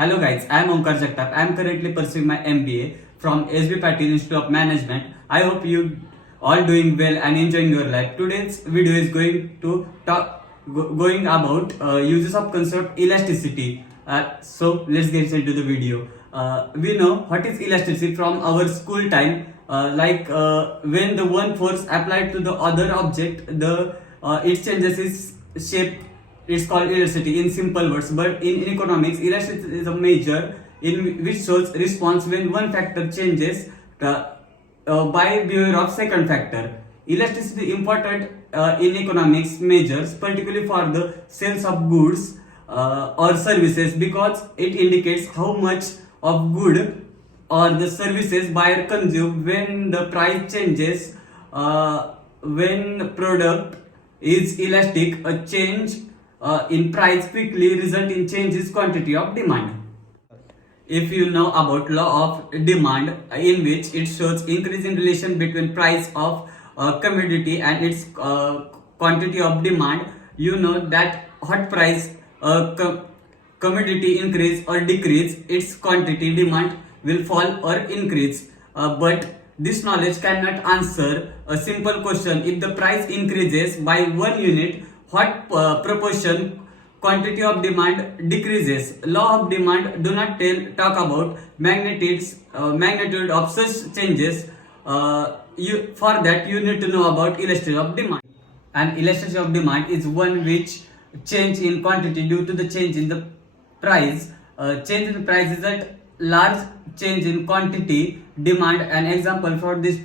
Hello guys, I am Omkar Jagtap. I am currently pursuing my MBA from SB Patil Institute of Management. I hope you all doing well and enjoying your life. Today's video is going about uses of concept elasticity. So let's get into the video. We know what is elasticity from our school time. When the one force applied to the other object, the it changes its shape. It's called elasticity in simple words, but in economics, elasticity is a measure in which shows response when one factor changes by behavior of second factor. Elasticity important in economics measures, particularly for the sales of goods or services, because it indicates how much of good or the services buyer consume when the price changes. When product is elastic, a change in price quickly result in changes quantity of demand. If you know about law of demand, in which it shows increase in relation between price of commodity and its quantity of demand, you know that hot price commodity increase or decrease, its quantity demand will fall or increase. But this knowledge cannot answer a simple question: if the price increases by 1 unit, what proportion quantity of demand decreases? Law of demand do not talk about magnitude of such changes. For that you need to know about elasticity of demand. And elasticity of demand is one which change in quantity due to the change in the price. Change in the price result large change in quantity demand. An example for this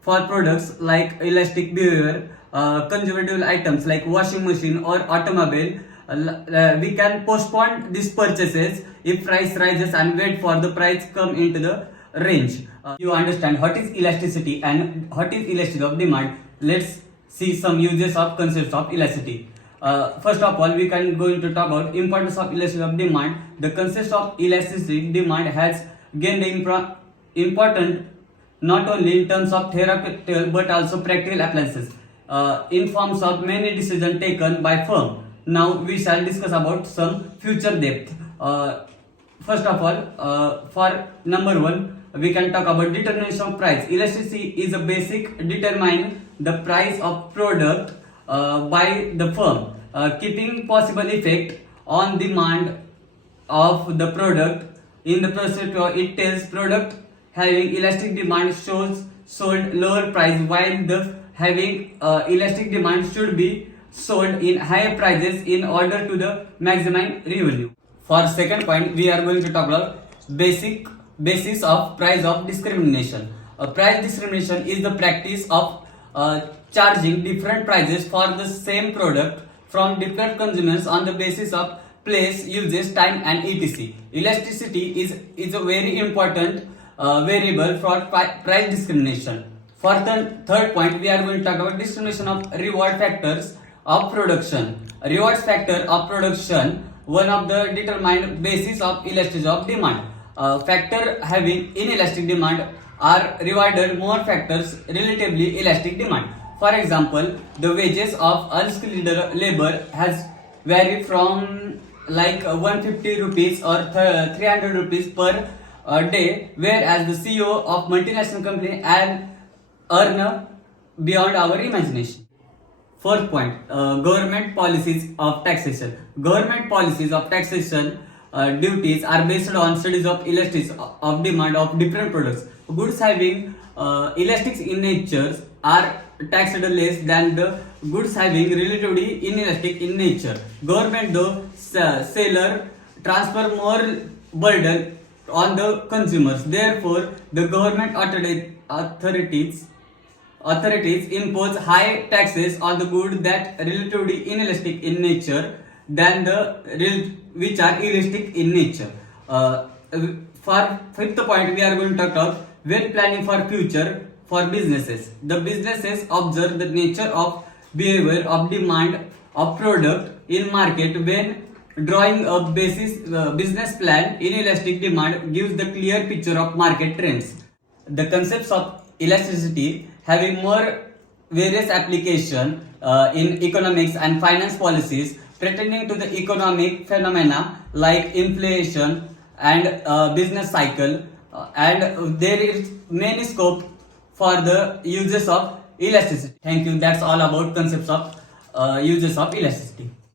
for products like elastic behavior, consumable items like washing machine or automobile, we can postpone these purchases if price rises and wait for the price come into the range. You understand what is elasticity and what is elasticity of demand. Let's see some uses of concepts of elasticity. First of all, we can going to talk about importance of elasticity of demand. The concept of elasticity demand has gained important not only in terms of theoretical but also practical appliances in forms of many decisions taken by firm. Now we shall discuss about some future depth. First of all, for number one, we can talk about determination of price. Elasticity is a basic determine the price of product by the firm, keeping possible effect on demand of the product. In the process, it tells product having elastic demand shows sold lower price, while the having elastic demand should be sold in higher prices in order to the maximum revenue. For second point, we are going to talk about basis of price of discrimination. Price discrimination is the practice of charging different prices for the same product from different consumers on the basis of place, uses, time and etc. Elasticity is a very important variable for price discrimination. For the third point, we are going to talk about discrimination of reward factors of production. Reward factor of production, one of the determined basis of elasticity of demand. Factor having inelastic demand are rewarded more factors relatively elastic demand. For example, the wages of unskilled labor has varied from like 150 rupees or 300 rupees per day, whereas the CEO of multinational company earn beyond our imagination. Fourth point, government policies of taxation. Government policies of taxation duties are based on studies of elasticity of demand of different products. Goods having elastic in nature are taxed less than the goods having relatively inelastic in nature. Government though seller transfer more burden on the consumers. Therefore, the government authorities impose high taxes on the goods that are relatively inelastic in nature than the which are elastic in nature. For fifth point, we are going to talk about when planning for future for businesses. The businesses observe the nature of behavior of demand of product in market. When drawing a business plan, inelastic demand gives the clear picture of market trends. The concepts of elasticity having more various application in economics and finance policies pertaining to the economic phenomena like inflation, price changes, and the cost of goods. Elasticity is a very important variable for price discrimination. For the sixth point, we are going to talk about and business cycle, and there is many scope for the uses of elasticity. Thank you. That's all about concepts of uses of elasticity.